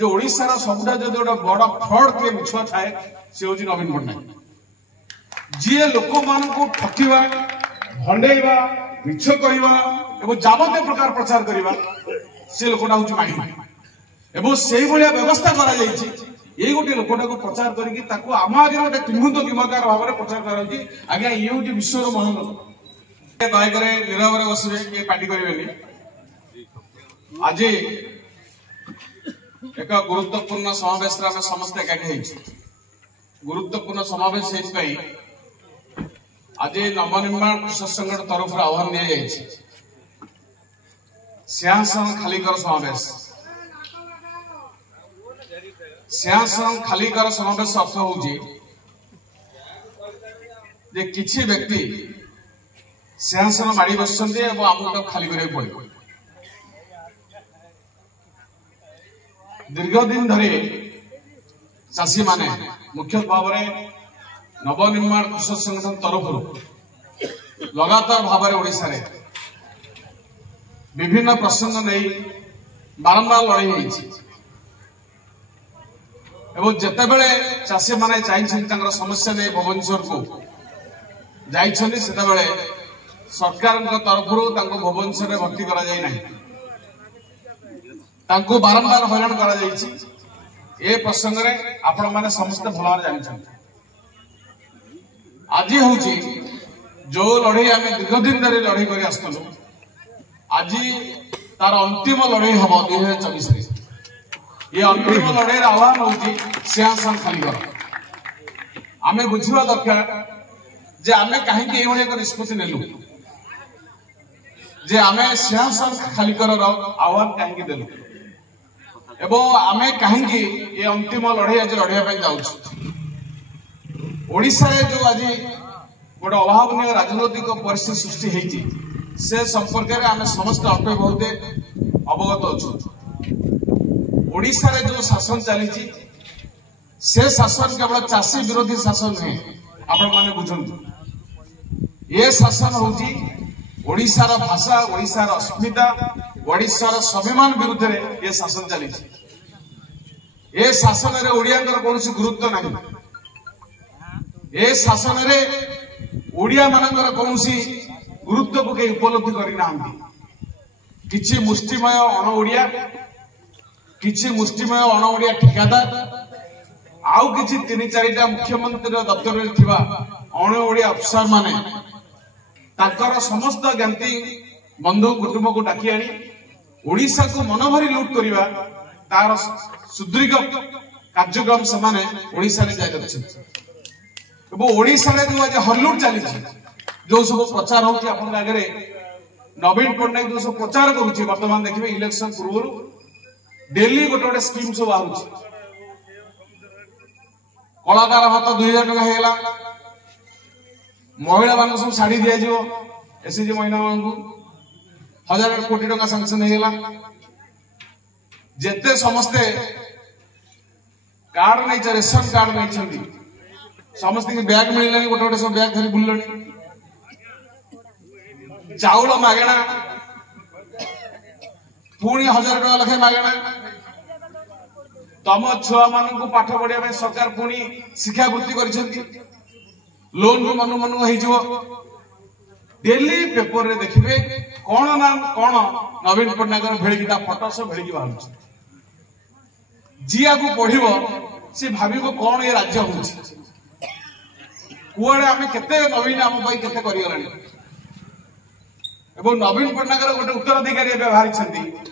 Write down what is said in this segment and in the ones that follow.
जो ओडिशार सबुठा जो गोटे बड़ फ्रड किए मिछ थाए से हूँ नवीन पट्टनायक जी लोक मान ठकवा भंडेवा मिछ कहवा और जावत प्रकार प्रचार करवा से लोकटा हूँ माही एवं से व्यवस्था कर गोटे लोकटा को प्रचार करके आम आगे गोटे किंभूत किमकार भाव में प्रचार कर ये हूँ विश्वर महान दयाक नीरव बसवे किए पार्टी करेंगे आज एक गुरुत्वपूर्ण समावेश आम समस्त एकाठी गुरुत्वपूर्ण समावेश आज नवनिर्माण कृषक संगठन तरफ आह्वान दि जाए सिंहासन खाली कर समावेश सिंहासन खाली कर समावेश अर्थ हूँ किसी व्यक्ति सिंहासन माड़ी बस आमको खाली करा पड़े दीर्घ दिन धरी चाषी माने मुख्य भाव में नवनिर्माण कृषक संगठन तरफ लगातार भाव में ओडिशा रे विभिन्न प्रसंग नहीं बारंबार लड़ाई होती एवं जितेबले चाषी माने चाहिए समस्या नहीं भुवनेश्वर को जाइछन्ति सेतेबेले सरकार तरफ भुवनेश्वर भर्ती करा जाय नहीं तांको बारंबार हैरान करा जायछि ए प्रसंग रे आपण माने समस्त भलार जानिछन आज होची जो लड़ाई आमे दीर्घ दिन धरि लड़ाई करी आस्तलु आज तार अंतिम लड़ाई हबो 2024 रे ये अंतिम लड़ाई रे आह्वान होची सिंहासन खाली कर आमे बुझिबा दरकार जे आमे काहे के एवढे एक निष्पत्ति नेलु जे आमे सिंहासन खाली कर आह्वान काहे के देलु एवं आमे कहीं ये अंतिम लड़ाई आज लड़ाई जाऊँ ओडिशा रे जो आज गोटे अभावनीय राजनैतिक परिस्थिति सृष्टि होती से संपर्क में आम समस्त अल्प बहुत अवगत अच्छु ओडिशा रे जो शासन चली से शासन केवल चाषी विरोधी शासन नुहे आपण माने बुझंतु ये शासन होची ओडिशार भाषा ओडिशार अस्मिता ओडिशार स्वाभिमान विरुद्ध रे ये शासन चली ए शासन रे ओडिया कौन गुरुत्व नहीं ए शासन रे ओडिया मानकर कौन गुरुत्व को कहीं उपलब्धि करना किछि मुष्टिमय अण ओडिया किछि मुष्टिमय अण ओडिया ठिकादार आउ किछि 3-4टा मुख्यमंत्री दफ्तर रे थिबा अण ओडिया अफसर माने ताकर समस्त ज्ञाति बंधु कुटुंब को डाकी आनी ओडिशा को मनभरी लुट करवा तार सुदृढ़ कार्यक्रम से ओडिशा रे जारी रखिछन ओडिशा रे जो आज हल्लुट चली जो सब प्रचार होची आपन आगे नवीन पट्टनायक जो सब प्रचार करूची वर्तमान देखिबे इलेक्शन पूर्व डेली गोटे गोटे स्कीम सब आउची कलाकार भात 2000 टका हेला महिला मान सब शाढ़ी दि जाओ एसएचजी महिला मान 1000 कोटी टका सांक्शन हेला जेते समस्ते कार्ड नहीं रेशन कार्ड नहीं समस्त बैग मिललानी गोटे गोटे सब बैग धरी बुललानी चाउल मागेणा पुणी 1000 टका लखे मागेणा तम छुआ मान पाठ पढ़िया सरकार पुणी शिक्षावृत्ति कर लोन भी मनु मनु हो डेली पेपर रे देखिए कौन ना कौन नवीन पट्टनायक भेड़िकी फटो सब भेड़िकी बाहर जिया को पढ़ो सी भाव कौन ये राज्य हो कुआड़े आम के नवीन आम केते करगला नवीन पट्टनायक गोटे उत्तराधिकारी बाहरी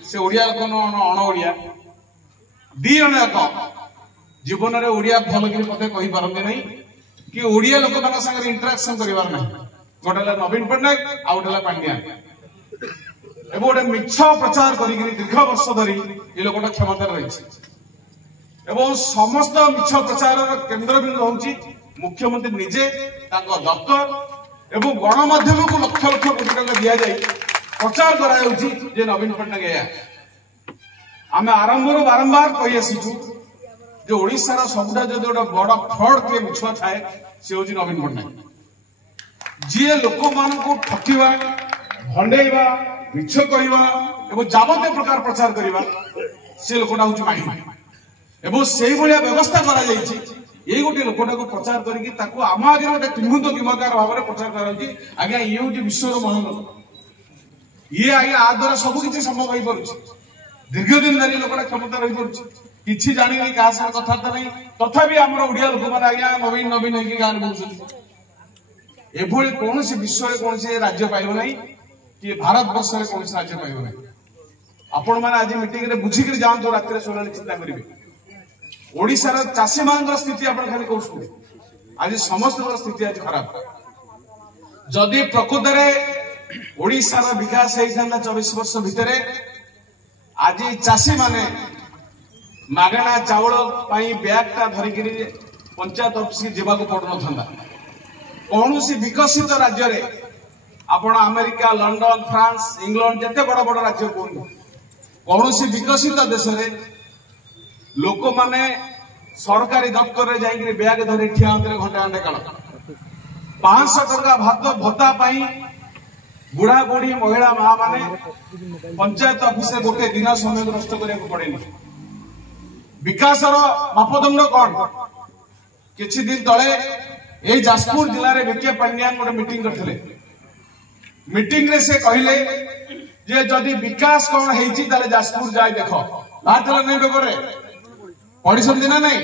से ओडिया लोक अण ओडिया दी जन एक जीवन में ओडिया भल कि मत कही पारती नहीं कि ओडिया लोक मान संगे इंटराक्शन करिवार नहीं गोटे नवीन पट्टनायक आ गोटे पांड्या एवं गोटे मिछ प्रचार कर दीर्घ वर्ष धरी ये लोकटा क्षमता रही एवं समस्त मिछ प्रचार केन्द्रबिंदु हूँ मुख्यमंत्री निजे दफ्तर एवं गणमाध्यम को लक्ष लक्ष कोटी टका दि जाए प्रचार कर नवीन पट्टनायक आम आरंभ बारंबार कही आसीचु जो ओडिशार सबुठा जो गोटे बड़ फ्रड किए मिछ थाए से हूँ नवीन पट्टनायक जी लोक मान ठकवा भंडेवा मिछ कहवा और जावत प्रकार प्रचार करवा से लोकटा हूँ माही एवं से भाया व्यवस्था ये गोटे लोकटा को प्रचार करके आम आगे गोटे किंभूत किमकार भाव में प्रचार कर आज्ञा ये हूँ विश्वर महान ये आज्ञा आ द्वारा सबकि संभव हो पार दीर्घ दिन धरी लोकटा क्षमता रही पार किसी जानी नहीं क्या साथ कथबार्ता नहीं तथापि आम ओडिया लोक मैंने आज्ञा नवीन नवीन होगी गाँव बुझुच्च एभली कौन विश्व में कौन राज्य पाइब ना कि भारत वर्ष में कौन राज्य पाइब ना आपण मैंने आज मीटिंग रे बुझिक जातु रात सोना चिंता करेंगे ओडिशार चाषी मान स्थिति आप खाली कहते आज समस्त स्थिति आज खराब जदि प्रकृत में ओडिशार विकास होता 24 वर्ष भितर आज चाषी माने मागणा चाउल ब्यागटा धरिक पंचायत ऑफिस जावाक पड़न था कौन विकसित राज्य रे आपण अमेरिका लंडन फ्रांस इंग्लैंड जिते बड़ बड़ राज्य कहूँ कौन विकसित देश में लोक माने सरकारी दफ्तर में जाकर ब्याग धरी ठिया होते घंटे घंटे काल 500 टका भात भत्ता बुढ़ा बुढ़ी महिला माँ माने पंचायत ऑफिस में गोटे दिन समय नष्ट करने पड़ेनि विकासर मापदंड कौन किछि दिन तले ये जाजपुर जिले में विके पांड्यान गोटे मीटिंग करथिले मीटिंग रे से कहले जे जदि विकास कौन हेछि ताले जाजपुर जाय देखो बातला नहीं पेपर रे पढ़ी समझी ना नहीं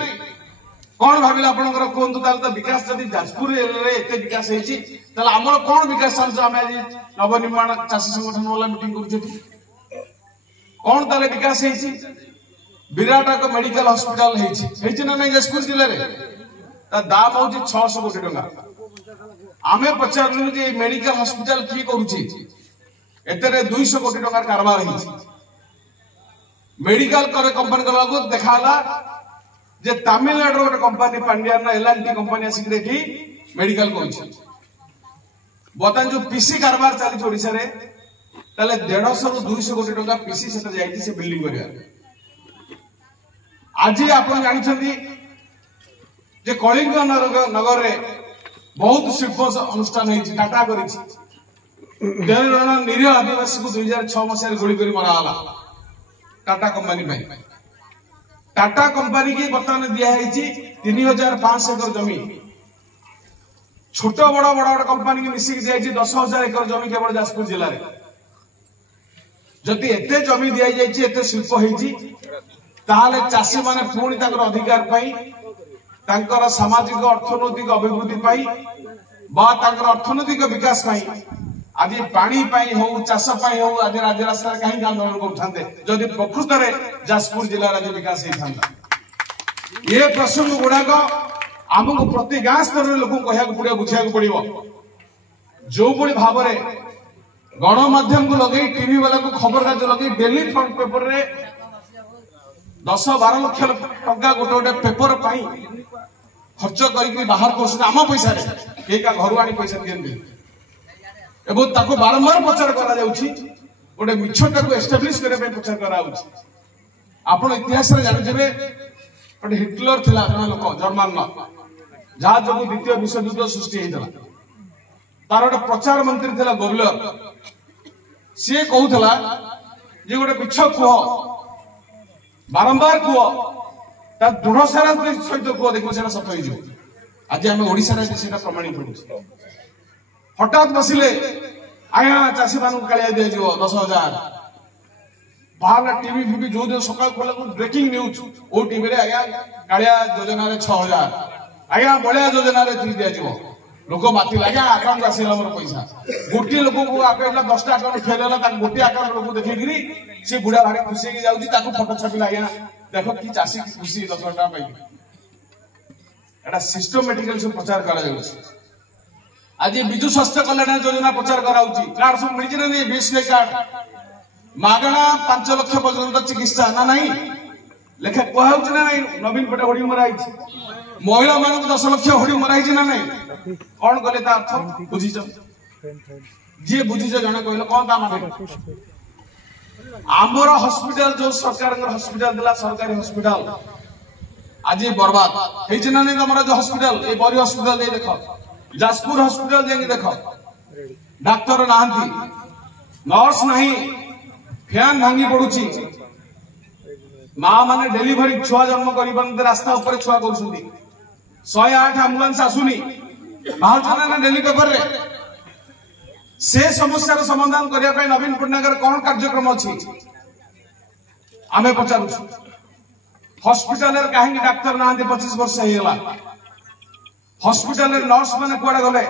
कौन भाविला आपनकर कोंतु ताले तो विकास जदि जाजपुर रे एते विकास हेछि ताले हमर कौन विकास चाहन्छ हम आज नवनिर्माण चाषी संगठन वाला मीटिंग करछथि कौन ताले विकास हेछि विराट एक मेडिकल हॉस्पिटल हेछि ना नहीं जाजपुर जिले रे ता दाम होछि 600 कोटी टका आमे पचारलु जे मेडिकल हॉस्पिटल की करूछि एतरे 200 कोटी टका कारबार हेछि मेडिकल करे कंपनी को लागू देखाला जे तमिलनाडु गोटे कंपनी पांड्यान एलएनटी कंपनी आसिक देखी मेडिकल करूछि बतन जो पीसी कारबार चली ओडिसा रे ताले 150 रु 200 कोटी टका पीसी सेटा जाईछि से बिल्डिंग करिया आज आप जानते जे कलिंग नगर रे बहुत शिल्प अनुष्ठान होती टाटा कर 13 जन निरीह आदिवासी को 2006 मसीह गोली कर मराला टाटा कंपनी टाटा कंपनी की बर्तमान दिखाई 3500 एकड़ जमी छोट बड़ बड़ बड़ कंपनी की मिसिक दिखाई 10,000 एकड़ जमी केवल जाजपुर जिले में जदि एते जमी दि जाइए एते शिल्प होती ताहले चाषी माने पुणी अधिकार पाई तांकर सामाजिक अर्थनैतिक अभिवृद्धि पाई बा तांकर अर्थनैतिक विकास पाई आज पानी पाई हो चाष पाई हो आज राज्य रास्ता कहीं आंदोलन करते जदि प्रकृत में जाजपुर जिला राज्य विकास होता ये प्रसंग गुड़ाक आमको प्रति गाँ स्तर लोक कह पड़े बुझा पड़ो जो भाव में गणमाध्यम को लगे टीवी वाला को खबर कागज लगे डेली फ्रंट पेपर रे 10-12 लाख टका गोटे गोटे पेपर पाई खर्च करके बाहर कर आम पैसा का घर आनी पैसा दिखती एवं ताको बारंबार प्रचार करा गोटे मिछटा को एस्टाब्लिश करने प्रचार कराउछि आपण इतिहास रे जानिथिबे गोटे हिटलर थिला जन लोक जर्मन जहाँ जो द्वितीय विश्व युद्ध सृष्टि होता तार गोटे प्रचार मंत्री थिला गोबलर सी कहूला जे गोटे मिछ कुह बारंबार कुह दृढ़ सारा सहित कुह देखो से सत हो आज आम ओडिशा प्रमाणित हो हठात बसिले आया चाषी मान कालिया दिज 10,000 बाहर टीवी फीवी जो जो सका खोला ब्रेकिंग न्यूज ओ टीवी रे आया कालिया योजना रे 6,000 आया बलिया योजना रे दिया लोक बातिल आया अकाउंट आसीला मोर पैसा गोटे लोक को आके 10टा अकाउंट फेल होला ताक गोटे अकाउंट लोक देखिगिरी से बुढ़ा भागे खुशी के जाउची ताको फोटो छापिला आया देखो कि चाषी की खुशी 10 टका पाई एटा सिस्टमैटिकली सब प्रचार करा जाउची आज विजु स्वास्थ्य कल्याण योजना प्रचार कराउची कार्ड सब मिलि ना नहीं बीएसके कार्ड मागणा 5 लाख पर्यंत चिकित्सा ना नहीं लेखा कहउची ना नहीं नवीन पटे होडी मराई महिला मान 10 लाख होडी मराई ना नहीं कौन कले ता अर्थ बुझी जी बुझी जने कहले कौन ता माने आमर हॉस्पिटल जो सरकार हॉस्पिटल दिला सरकारी हॉस्पिटल आज बर्बाद हेछि ना नहीं तमरा जो हॉस्पिटल ए बरी हॉस्पिटल दे देखो जाजपुर हॉस्पिटल जाके देखो डाक्टर नर्स नहीं फैन भांगी पड़ुची माँ माने डेलीवरी छुआ जन्म कर रास्ता उपर छुआ कर 108 आम्बुलांस आसुनी बाहर ना डेली पेपर रे से समस्या समाधान करने नवीन पट्टनायक कौन कार्यक्रम अच्छी आमे पचारू हॉस्पिटल कहीं डाक्तर ना 25 वर्ष होगा हॉस्पिटल नर्स मैंने कुआड़े गले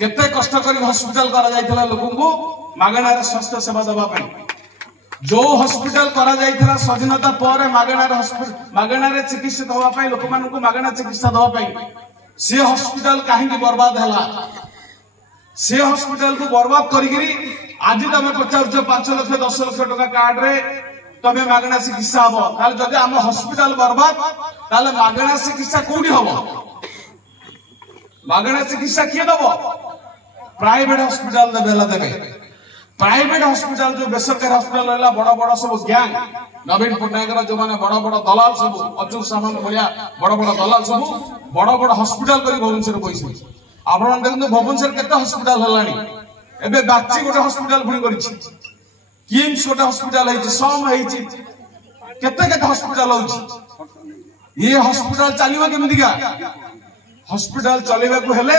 केते कष्ट कर हॉस्पिटल करा जायतला लोकन को मागणा स्वास्थ्य सेवा दबा जो हॉस्पिटल करा जायतला स्वाधीनता पर मागणा चिकित्सित होगा लोक मान को मागणा चिकित्सा दबा से हॉस्पिटल कहीं बर्बाद है से हॉस्पिटल को बर्बाद करी आज तुम पचार 5 लाख 10 लाख टका कार्ड रे तमे मागणा चिकित्सा हम ताले जदि आम हॉस्पिटल बर्बाद ताले मागणा चिकित्सा कोडी हम मागणा चिकित्सा किए दब प्राइवेट हॉस्पिटल देवे प्राइवेट हॉस्पिटल जो बेसरकारी हॉस्पिटल रहला बड़ बड़ सब गैंग नवीन पट्टनायक जो माने बड़ बड़ दलाल सब अचूर सामान भलिया बड़ बड़ दलाल सब बड़ बड़ हॉस्पिटल करी भुवनेश्वर पैसे आपण देखु भुवनेश्वर केते हॉस्पिटल हलानी एबे बाची गोटे हॉस्पिटल पुणी करिछि किम्स गोटे हॉस्पिटल है सम है केते केते हॉस्पिटल होछि ये हॉस्पिटल चलिबो केमितिका हॉस्पिटल चलेबा को हेले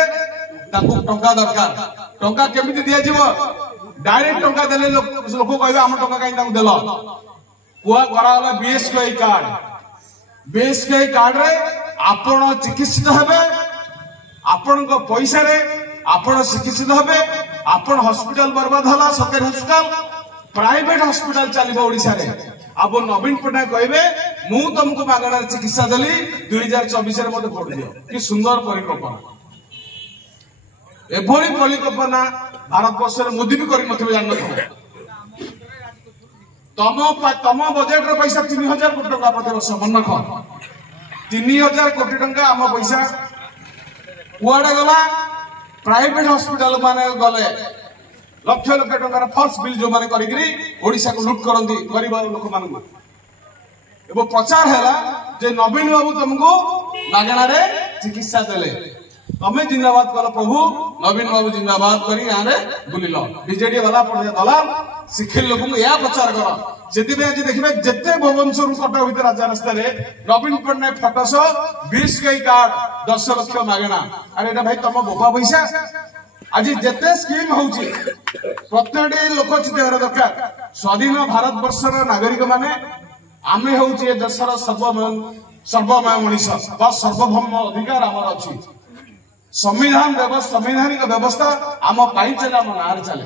ताकू टंका दरकार टंका केमिति दिया जीवो डायरेक्ट टंका देले लोक कहबे हम टंका काई ताकू देलो कुआ कराला बीएसके कार्ड रे आपण चिकित्सित हेबे आपण को पैसा रे आपण चिकित्सित हेबे आपण हॉस्पिटल बर्बाद हला सरकारी हॉस्पिटल प्राइवेट हॉस्पिटल चलिबो ओडिसा रे अब नवीन पट्टनायक कहबे मु तुमको मागणा चिकित्सा देली 2024 रे मते भोट दियो कि सुंदर परिकल्पना एभली परिकल्पना भारत वर्ष रे मोदी भी करि नथिबे जान तम बजेट रे पैसा 3000 कोटी टका प्रति वर्ष मन रख 3000 कोटी टका आम पैसा कुआडे गला प्राइवेट हॉस्पिटल माने गले लक्ष लक्ष टंकार फॉल्स बिल जो माने करिग्री ओडिसा को लूट करंती गरीब लोक मान को एबो प्रचार हैला जे नवीन बाबू तुमको मागणा रे चिकित्सा देले तमे जिंदाबाद करो प्रभु नवीन बाबू जिंदाबाद करी यहां रे बुलिलो बीजेडी वाला पड़े दलाल शिखिल लोक को या प्रचार करो जेति आज देखबे जत्ते भुवनेश्वर कटक भीतर राजा रास्ता रे नवीन पट्टनायक फटस 20 के कार्ड 10 लाख मागणा अरे एटा भाई तम बोबा पैसा आज जिते स्कीम होउची प्रत्येक लोक चिंता दरकार स्वाधीन भारत वर्षर नागरिक माने आमे होउची देशर सर्वमय मनीष बा सर्वभौम अधिकार आमर अछि संवैधानिक व्यवस्था आम पाई चले आम नार चले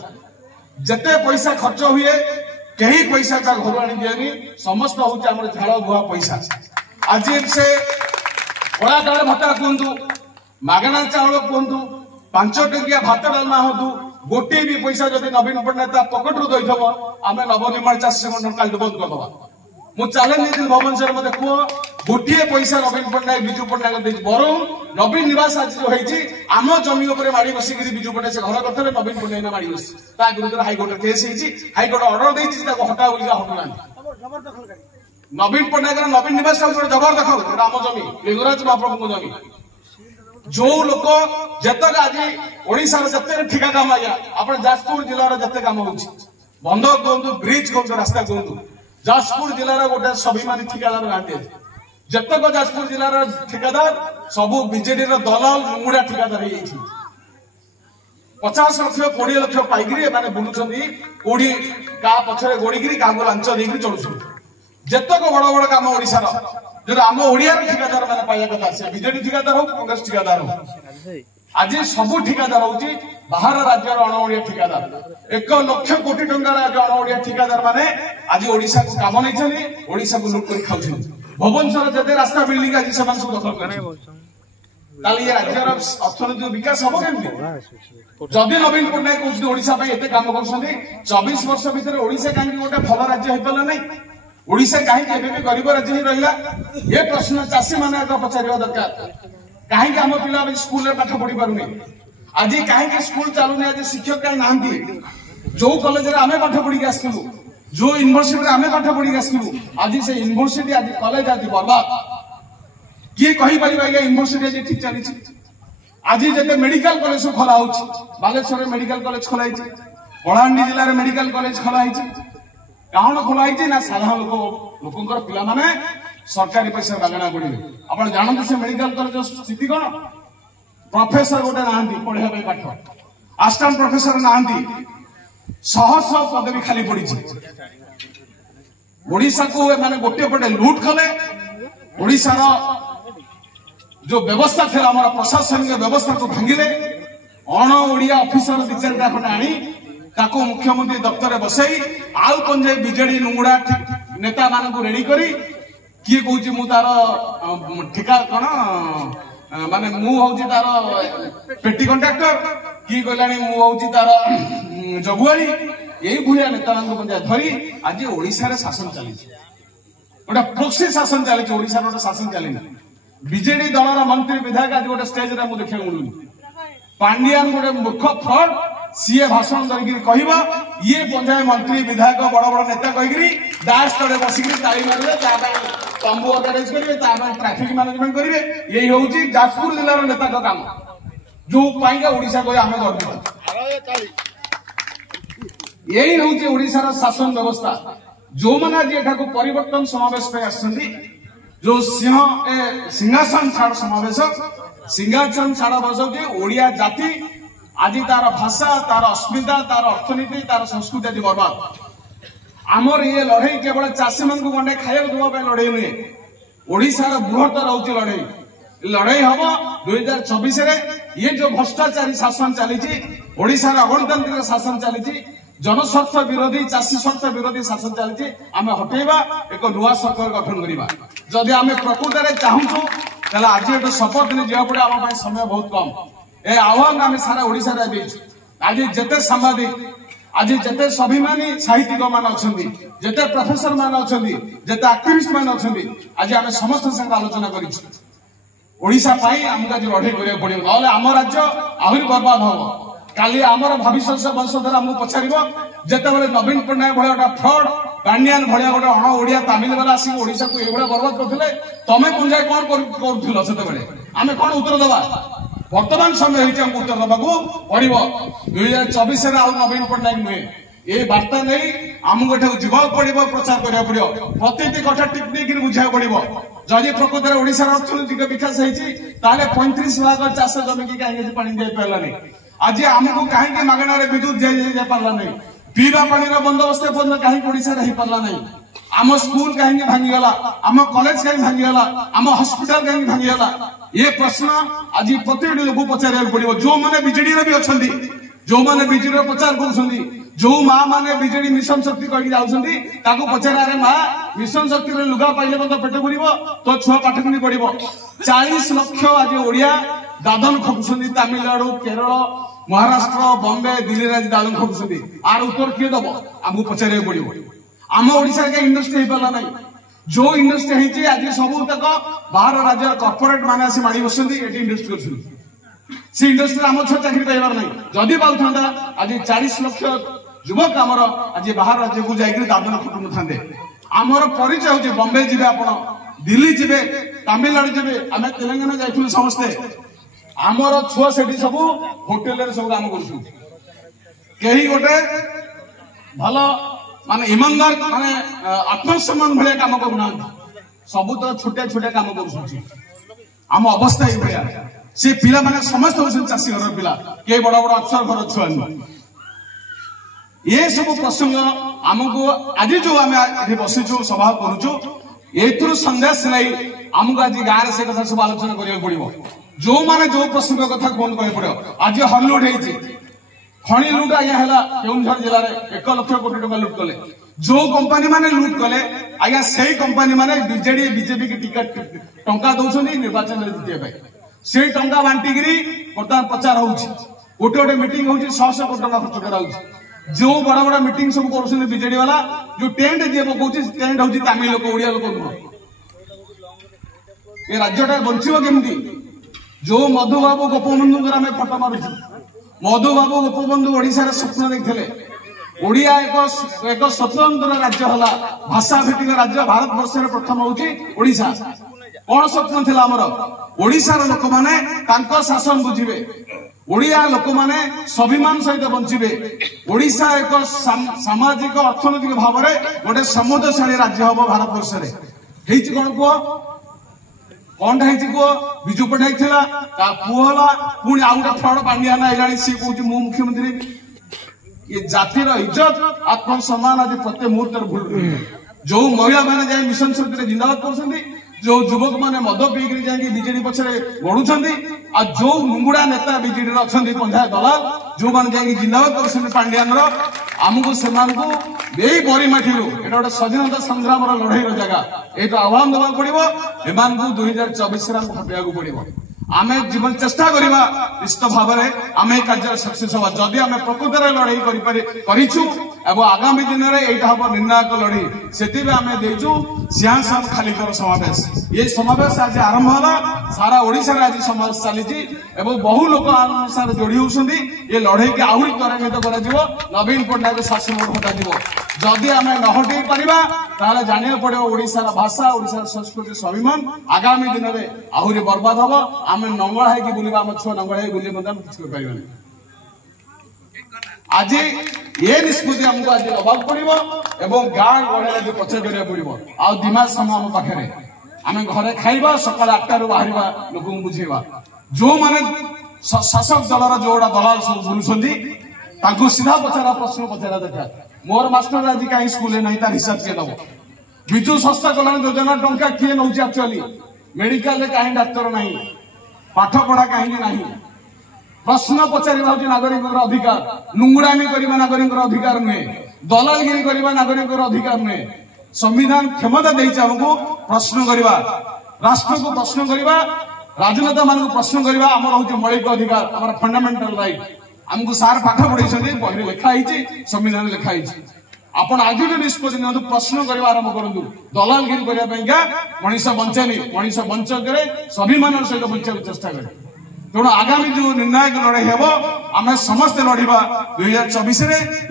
जिते पैसा खर्च हुए कहीं पैसा का घर आनी दियनी समस्त होउची हमर झाड़ बुआ पैसा आज से कलाकार भत्ता कहतु मागणा चाउल कहतु 5 टंकिया भात डालमा होतु गोटे भी पैसा जदि नवीन पट्टनायक पकेट रू दैथबो आमे नवनिर्माण चाषी मंडल काल बंद कर दबा मु चैलेंज देती भुवनेश्वर मते को गोटे पैसा नवीन पट्टनायक बिजू पट्टनायक देछि बरम नवीन निवास आज जो हेछि आम जमी ऊपर माड़ी बसी गिरी बिजू पट्टनायक से घर करथले नवीन पट्टनायक माड़ी बसी ता विरुद्ध हाईकोर्ट केस हेछि हाईकोर्ट ऑर्डर देछि ताको हटा बोली हटुना नवीन पट्टनायक नवीन निवास जबरदखल आम जमी लिंगराज महाप्रभु को जमी जो लोक जतक आज ओडिसा जते ठिका काम आया आपण जाजपुर जिल्लार जते काम होउछि बंधक कहतु ब्रिज कहतु रास्ता कहतु जाजपुर जिल्लार गोटे स्वाभिमानी ठिकादार गांधी जतक जाजपुर जिल्लार ठिकादार सबु बीजेडी रो दलाल मुंगुडा ठिकादार हे 50 लाख 20 लाख पाइगिरी माने बुलुछंदी कोडी का पछरे गोडीगिरी का लांच देगिरी चलुछु जतक बड़ बड़ काम ओडिसा रो जो आम ओडिया ठिकादार मैंने पाइबा कथा से बीजेडी ठिकादार हो कांग्रेस ठिकादार हो आज सबू ठिकादार होची बाहर राज्य अण ओडिया ठिकादार 1 लाख कोटी टंका आज अण ओडिया ठिकादार माने आज ओडिसा को काम नै छली ओडिसा को लूट कर खाउ छली भुवनेश्वर जते रास्ता बिल्डिंग आज समान सब दखल कर ताली ये राज्यर अर्थनीति विकास हो केमती जदि नवीन पट्टनायक कहउछ ओडिसा पे एते काम करछथि 24 वर्ष भीतर ओडिसा काहे गोटे भल राज्य हे पला नै ओडिसा कहीं भी गरीब राज्य ही रहा ये प्रश्न चाषी मैंने पचार दरकार कहीं आम पिला स्कूल में पाठ पढ़ी पारे आज कहीं स्कूल चलुनी आज शिक्षक कहीं ना जो कॉलेज रे आमे पाठ पढ़ी आसलु जो यूनिवर्सिटी आमे पाठ पढ़ी आसलु आज से यूनिवर्सिटी आज कॉलेज आज बर्बाद किए कहि परिबा यूनिवर्सिटी आज ठीक चली आज जते मेडिकल कॉलेज खोला होछि बालेश्वर मेडिकल कॉलेज खोला होछि कलाहांडी जिल्ला रे मेडिकल कॉलेज खोला होछि କାରଣ ଖୋଲା ହେଇଛି ନା ସାଧାରଣ ଲୋକଙ୍କର ପିଲାମାନେ ସରକାରୀ ପଇସା ମାଗଣା ପଢିବେ। ଆପଣ ଜାଣନ୍ତି ସେ ମେଡିକାଲ କଲେଜ ସ୍ଥିତି କଣ? ପ୍ରଫେସର ଗୋଟେ ନାହାନ୍ତି ପଢିବା ପାଇଁ ପାଠ, ଆସିଷ୍ଟାଣ୍ଟ ପ୍ରଫେସର ନାହାନ୍ତି, ଶହ ଶହ ପଦବୀ ଖାଲି ପଡିଛି। ଓଡିଶାକୁ ଏମାନେ ଗୋଟିଏ ପଟେ ଲୁଟ କଲେ। ଓଡିଶାର ଯୋଉ ବ୍ୟବସ୍ଥା ଥିଲା ଆମର ପ୍ରଶାସନିକ ବ୍ୟବସ୍ଥାକୁ ଭାଙ୍ଗିଲେ। ଅଣ ଓଡିଆ ଅଫିସର ଦି ଚାରିଟା ଖଣ୍ଡେ ଆଣି ତାକୁ ମୁଖ୍ୟମନ୍ତ୍ରୀ ଦପ୍ତରରେ ବସେଇ ଆଉ କଞ୍ଜେ ବିଜେଡି ନୁଙ୍ଗୁଡା ନେତା ମାନଙ୍କୁ ରେଡି କରି କିଏ କହୁଛି ମୁଁ ତାର ଠିକା କଣ ମାନେ ମୁଁ ହଉଛି ତାର ପେଟି କଣ୍ଟ୍ରାକ୍ଟର, କିଏ କହିଲାଣି ମୁଁ ହଉଛି ତାର ଜଗୁଆଳି। ଏଇଭଳିଆ ନେତା ମାନଙ୍କୁ ଧରି ଆଜି ଓଡିଶାରେ ଶାସନ ଚାଲିଛି। ଗୋଟେ ପ୍ରୋକ୍ସି ଶାସନ ଚାଲିଛି, ଓଡିଶାର ଗୋଟେ ଶାସନ ଚାଲିନି। ବିଜେଡି ଦଳର ମନ୍ତ୍ରୀ ବିଧାୟକ ଆଜି ଗୋଟେ ସ୍ଟେଜରେ ମୁଁ ଦେଖିବାକୁ ମିଳୁନି। ପାଣ୍ଡିଆନ ଗୋଟେ ମୂର୍ଖ ଫ୍ରଡ, ସିଏ ଭାଷଣ ଧରିକି କହିବ, ଇଏ ପଞ୍ଚାୟତ ମନ୍ତ୍ରୀ ବିଧାୟକ ବଡ ବଡ ନେତା କହିକିରି ଡାସ୍ ତଳେ ବସିକିରି ତାଳି ମାରିବେ, ତା ପାଇଁ ତମ୍ବୁ ଅର୍ଗାନାଇଜ କରିବେ, ତା ପାଇଁ ଟ୍ରାଫିକ ମ୍ୟାନେଜମେଣ୍ଟ କରିବେ। ଏଇ ହଉଛି ଯାଜପୁର ଜିଲ୍ଲାର ନେତାଙ୍କ କାମ, ଯୋଉ ପାଇଁକା ଓଡିଶା କହି ଆମେ ଗର୍ବିତ। ଏଇ ହଉଛି ଓଡିଶାର ଶାସନ ବ୍ୟବସ୍ଥା। ଯୋଉମାନେ ଆଜି ଏଠାକୁ ପରିବର୍ତ୍ତନ ସମାବେଶ ପାଇଁ ଆସିଛନ୍ତି, ଯୋଉ ସିଂହାସନ ଛାଡ ସମାବେଶ, ସିଂହାସନ ଛାଡ ବସଉଛି ଓଡିଆ ଜାତି ଆଜି ତାର ଭାଷା, ତାର ଅସ୍ମିତା, ତାର ଅର୍ଥନୀତି, ତାର ସଂସ୍କୃତି ଆଜି ବର୍ବାଦ। ଆମର ଇଏ ଲଢେଇ କେବଳ ଚାଷୀ ମାନଙ୍କୁ ଗଣ୍ଡେ ଖାଇବାକୁ ଦେବା ପାଇଁ ଲଢେଇ ନୁହେଁ, ଓଡିଶାର ବୃହତ୍ତର ହଉଛି ଲଢେଇ। ଲଢେଇ ହବ 2024ରେ। ଇଏ ଯୋଉ ଭ୍ରଷ୍ଟାଚାରୀ ଶାସନ ଚାଲିଛି, ଓଡିଶାର ଅଗଣତାନ୍ତ୍ରିକ ଶାସନ ଚାଲିଛି, ଜନସ୍ୱାର୍ଥ ବିରୋଧୀ, ଚାଷୀ ସ୍ୱାର୍ଥ ବିରୋଧୀ ଶାସନ ଚାଲିଛି, ଆମେ ହଟେଇବା, ଏକ ନୂଆ ସରକାର ଗଠନ କରିବା। ଯଦି ଆମେ ପ୍ରକୃତରେ ଚାହୁଁଛୁ ତାହେଲେ ଆଜି ଏଠୁ ଶପଥ ନେଇ ଯିବାକୁ ପଡେ। ଆମ ପାଇଁ ସମୟ ବହୁତ କମ। ଏ ଆହ୍ୱାନ ଆମେ ସାରା ଓଡିଶାରେ ଦେଇଛୁ। ଆଜି ଯେତେ ସାମ୍ବାଦିକ, ଆଜି ଯେତେ ସ୍ୱାଭିମାନୀ ସାହିତ୍ୟିକ ମାନେ ଅଛନ୍ତି, ଯେତେ ପ୍ରଫେସର ମାନେ ଅଛନ୍ତି, ଯେତେ ଆକ୍ଟିଭିଷ୍ଟ ମାନେ ଅଛନ୍ତି, ଆଜି ଆମେ ସମସ୍ତଙ୍କ ସାଙ୍ଗେ ଆଲୋଚନା କରିଛୁ। ଓଡିଶା ପାଇଁ ଆମକୁ ଆଜି ଲଢେଇ କରିବାକୁ ପଡିବ, ନହେଲେ ଆମ ରାଜ୍ୟ ଆହୁରି ବର୍ବାଦ ହବ। କାଲି ଆମର ଭବିଷ୍ୟତ ବଂଶଧର ଆମକୁ ପଚାରିବ, ଯେତେବେଳେ ନବୀନ ପଟ୍ଟନାୟକ ଭଳିଆ ଗୋଟେ ଫ୍ରଡ, ପାଣ୍ଡିଆନ ଭଳିଆ ଗୋଟେ ଅଣ ଓଡିଆ ତାମିଲ ବାଲା ଆସିକି ଓଡିଶାକୁ ଏଇଭଳିଆ ବର୍ବାଦ କରୁଥିଲେ, ତମେ ପଞ୍ଜାବ କଣ କରୁଥିଲ ସେତେବେଳେ? ଆମେ କଣ ଉତ୍ତର ଦେବା? ବର୍ତ୍ତମାନ ସମୟ ହେଇଛି ଆମକୁ ଉତ୍ତର ଦେବାକୁ ପଡିବ। 2024ରେ ଆଉ ନବୀନ ପଟ୍ଟନାୟକ ନୁହେଁ। এই বার্তা নেই ଆମକୁ ଏଠାକୁ ଯିବାକୁ ପଡିବ, ପ୍ରଚାର କରିବାକୁ ପଡିବ, ପ୍ରତିଟି କଥା ଟିକନିକ ବୁଝିବାକୁ ପଡିବ। ଯଦି ପ୍ରକୃତରେ ଓଡିଶାର ଅର୍ଥନୈତିକ ବିକାଶ ହେଇଛି ତାହେଲେ 35 ଭାଗ ଚାଷ ଜମିକି କାହିଁକି ପାଣି ଦେଇ ପାରିଲାନି? ଆଜି ଆମକୁ କାହିଁକି ମାଗଣାରେ ବିଦ୍ୟୁତ ଦିଆଯାଇ ପାରିଲା ନାହିଁ? ପିଇବା ପାଣିର ବନ୍ଦୋବସ୍ତ ପର୍ଯ୍ୟନ୍ତ କାହିଁକି ଓଡିଶାରେ ହେଇପାରିଲା ନାହିଁ? ଆମ ସ୍କୁଲ କାହିଁକି ଭାଙ୍ଗିଗଲା? ଆମ କଲେଜ କାହିଁକି ଭାଙ୍ଗିଗଲା? ଆମ ହସ୍ପିଟାଲ କାହିଁକି ଭାଙ୍ଗିଗଲା? ଏ ପ୍ରଶ୍ନ ଆଜି ପ୍ରତିଟି ଲୋକଙ୍କୁ ପଚାରିବାକୁ ପଡିବ। ଯୋଉମାନେ ବିଜେଡିରେ ବି ଅଛନ୍ତି, ଯୋଉମାନେ ବିଜେଡିର ପ୍ରଚାର କରୁଛନ୍ତି, ଯୋଉ ମା ମାନେ ବିଜେଡି ମିଶନ ଶକ୍ତି କହିକି ଯାଉଛନ୍ତି, ତାକୁ ପଚାରେ, ଆରେ ମା, ମିଶନ ଶକ୍ତିରେ ଲୁଗା ପାଇଲେ ମଧ୍ୟ ପେଟ ପୁରିବ, ତୋ ଛୁଆ ପାଠ କେମିତି ପଢିବ? 40 ଲକ୍ଷ ଆଜି ଓଡିଆ ଦାଦନ ଖଟୁଛନ୍ତି। ତାମିଲନାଡୁ, କେରଳ, ମହାରାଷ୍ଟ୍ର, ବମ୍ବେ, ଦିଲ୍ଲୀରେ ଆଜି ଦାଦନ ଖଟୁଛନ୍ତି। ଆର ଉତ୍ତର କିଏ ଦବ? ଆମକୁ ପଚାରିବାକୁ ପଡିବ। ଆମ ଓଡିଶାରେ କାହିଁ ଇଣ୍ଡଷ୍ଟ୍ରି ହେଇପାରିଲା ନାହିଁ? ଯୋଉ ଇଣ୍ଡଷ୍ଟ୍ରି ହେଇଛି ଆଜି ସବୁ ତକ ବାହାର ରାଜ୍ୟର କର୍ପୋରେଟ ମାନେ ଆସି ମାଡି ବସୁଛନ୍ତି, ଏଠି ଇଣ୍ଡଷ୍ଟ୍ରି କରୁଛନ୍ତି। ସେ ଇଣ୍ଡଷ୍ଟ୍ରିରେ ଆମ ଛୁଆ ଚାକିରି ପାଇବାର ନାହିଁ। ଯଦି ପାଉଥାନ୍ତା ଆଜି 40 ଲକ୍ଷ ଯୁବକ ଆମର ଆଜି ବାହାର ରାଜ୍ୟକୁ ଯାଇକି ଦାଦନ ଖଟୁନଥାନ୍ତେ। ଆମର ପରିଚୟ ହଉଛି, ବମ୍ବେ ଯିବେ ଆପଣ, ଦିଲ୍ଲୀ ଯିବେ, ତାମିଲନାଡୁ ଯିବେ, ଆମେ ତେଲେଙ୍ଗାନା ଯାଇଥିଲୁ ସମସ୍ତେ, ଆମର ଛୁଆ ସେଠି ସବୁ ହୋଟେଲରେ ସବୁ କାମ କରୁଛନ୍ତି। କେହି ଗୋଟେ ଭଲ ମାନେ ଇମାନଦାର ମାନେ ଆତ୍ମସମ୍ମାନ ଭଳିଆ କାମ କରୁନାହାନ୍ତି, ସବୁ ତ ଛୋଟିଆ ଛୋଟିଆ କାମ କରୁଛନ୍ତି। ଆମ ଅବସ୍ଥା ଏଇଭଳିଆ। ସେ ପିଲାମାନେ ସମସ୍ତେ ହଉଛନ୍ତି ଚାଷୀ ଘରର ପିଲା, କେହି ବଡ ବଡ ଅଫିସର ଘର ଛୁଆ ନୁହେଁ। ଏ ସବୁ ପ୍ରସଙ୍ଗ ଆମକୁ ଆଜି ଯୋଉ ଆମେ ଏଠି ବସିଛୁ, ସଭା କରୁଛୁ, ଏଥିରୁ ସନ୍ଦେଶ ନେଇ ଆମକୁ ଆଜି ଗାଁରେ ସେ କଥା ସବୁ ଆଲୋଚନା କରିବାକୁ ପଡିବ। ଯୋଉମାନେ ଯୋଉ ପ୍ରସଙ୍ଗ କଥା କୁହନ୍ତୁ କହିବାକୁ ପଡିବ। ଆଜି ହରଲୁଟ ହେଇଛି, ଖଣି ଲୁଟ ଆଜ୍ଞା ହେଲା କେଉଁଝର ଜିଲ୍ଲାରେ 1 ଲକ୍ଷ କୋଟି ଟଙ୍କା ଲୁଟ କଲେ। ଯୋଉ କମ୍ପାନୀ ମାନେ ଲୁଟ କଲେ ଆଜ୍ଞା, ସେଇ କମ୍ପାନୀ ମାନେ ବିଜେଡି ବିଜେପି କି ଟଙ୍କା ଦଉଛନ୍ତି ନିର୍ବାଚନରେ ଜିତିବା ପାଇଁ। ସେଇ ଟଙ୍କା ବାଣ୍ଟିକିରି ବର୍ତ୍ତମାନ ପ୍ରଚାର ହଉଛି। ଗୋଟେ ଗୋଟେ ମିଟିଂ ହଉଛି 100 କୋଟି ଟଙ୍କା ଖର୍ଚ୍ଚ କରାଯାଉଛି। ଯୋଉ ବଡ ବଡ ମିଟିଂ ସବୁ କରୁଛନ୍ତି ବିଜେଡି ବାଲା, ଯୋଉ ଟେଣ୍ଟ ଯିଏ ପକଉଛି, ଟେଣ୍ଟ ହଉଛି ତାମିଲ ଲୋକ, ଓଡିଆ ଲୋକ ନୁହଁ। ଏ ରାଜ୍ୟଟା ବଞ୍ଚିବ କେମିତି? ଯୋଉ ମଧୁବାବୁ ଗୋପବନ୍ଧୁଙ୍କର ଆମେ ଫଟୋ ମାରୁଛୁ, ମଧୁବାବୁ ଗୋପବନ୍ଧୁ ଓଡିଶାରେ ସ୍ୱପ୍ନ ଦେଖିଥିଲେ। ଓଡିଆ ଏକ ସ୍ୱତନ୍ତ୍ର ରାଜ୍ୟ ହେଲା, ଭାଷା ଭିତ୍ତିକ ରାଜ୍ୟ। ଭାରତ ବର୍ଷରେ ପ୍ରଥମ ହଉଛି ଓଡିଶା। कौन स्वप्न थिला हमर ओडिशार लोक माने तांको शासन बुझिबे ओडिया लोक माने स्वाभिमान सहित बंचिबे ओडिशा एक सामाजिक अर्थनैतिक भाव में गोटे समृद्धशाली राज्य हम भारत वर्ष रे हेछि कोन को कौन हेछि को बिजू पटाई थिला ता पुहला पुणी आउ गोटे फ्रड पांडिया ना इलाणी सी कहूछि मु मुख्यमंत्री ये जातिर इज्जत आत्मसम्मान आज प्रत्येक मुहूर्त भूल जो महिला मैंने जाए मिशन शक्ति जिंदाबाद कर जो युवक मैंने मद पीकरी जाए बीजेडी पछरे गढ़ुंट आ जो नुंगुड़ा नेता बीजेडी अच्छा पंचायत दलाल जो मैंने जाए जिंदाबाद कर पांडियान आमको से बरीमाटी एटा गोटे स्वाधीनता संग्राम लड़ाई जगह ये आह्वान देवा पड़ो एम 2024 हटाया पड़ो आमे जीवन चेष्टा करिबा निश्चित भाव में आमे कार्य सक्सेस हवा जदि आमे प्रकृत लड़ाई करिछु एवं आगामी दिन में यहाँ हम निर्णायक लड़ाई से आमे देचु सिंहासन खाली कर समावेश ये समावेश आज आरंभ होला सारा ओडिशा रे आज समावेश चली बहु लोक अनुसार जोड़ी होउछंदी ये लड़ाई के आहुरी त्वरान्वित करा जिवो नवीन पट्टनायक शासन हटा जिवो जदि आमे न हटै परिबा ताले जानिया पड़ो ओडिशा रा भाषा ओडिशा संस्कृति स्वाभिमान आगामी दिन में आहुरी बर्बाद हबो आमे नंगळा है कि बुलिबा हम छो नंगळा है बुली मदन किछ कर पाइबानी आज ये निष्पत्ति हमको आज नबाक पड़ो एवं गाँ गहले जो प्रचार करा पड़ो आ दिमाग समय आम पाखे आम घरे खाइबा सकाल 8 बाहर लोक बुझेबा जो माने शासक दलर जोड़ा दलाल सब बुलुछंदी सीधा पचारा प्रश्न पचारा देखा मोर मास्टर आज कहीं स्कूल नहीं तार हिसाब किए दब विजु स्वास्थ्य कल्याण योजना टंका किए नौ एक्चुअली मेडिकल कहीं डाक्तर नहीं पाठ पढ़ा कहीं नहीं प्रश्न पचारिबा होची नागरिक अधिकार नुंगुड़ामी करबा नागरिक अधिकार नुहे दलालगिरी करबा नागरिक अधिकार नुहे संविधान क्षमता देइछ हमको प्रश्न करबा राष्ट्र को प्रश्न करबा राजनेता मान को प्रश्न करबा हमर होची मौलिक अधिकार हमर फंडामेंटल राइट हमको सार पाठ पढ़ाई बही लिखा होती संविधान लिखा होती आपण आज निष्पत्ति नियंतु प्रश्न करबा आरंभ करंतु दलालगिरी करबा मनीष बंचेनी मनीष बंचक स्वाभिमान सहित बंचा चेष्टा करे तेणु आगामी जो निर्णायक लड़ाई हम आम समस्त लड़वा 2024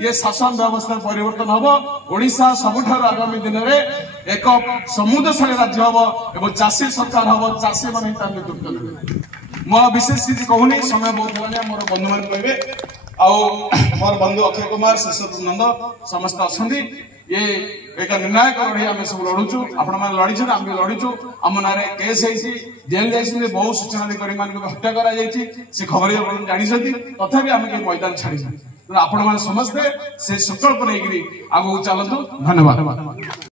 ये शासन व्यवस्था परिवर्तन हम ओडिशा सबुठार आगामी दिन में एक समृद्धशाली राज्य हम एवं चाषी सरकार हम चाषी मान नेतृत्व देवे मोर विशेष किसी कहूनी समय बहुत है मोर बंधु मान कहे मोर बंधु अक्षय कुमार शेषव नंद समस्त अच्छा ये एक निर्णायक लड़ाई आम सब लड़ुचु आपण मैंने लड़ीचु आम भी लड़ीचु आम ना केस होती जेल जाइए बहुत सूचना अधिकारी मान हत्या कर खबर जानी तथापि आम मैदान छाड़ी आपण मैंने समस्ते से संकल्प नहीं आगे चलतु धन्यवाद।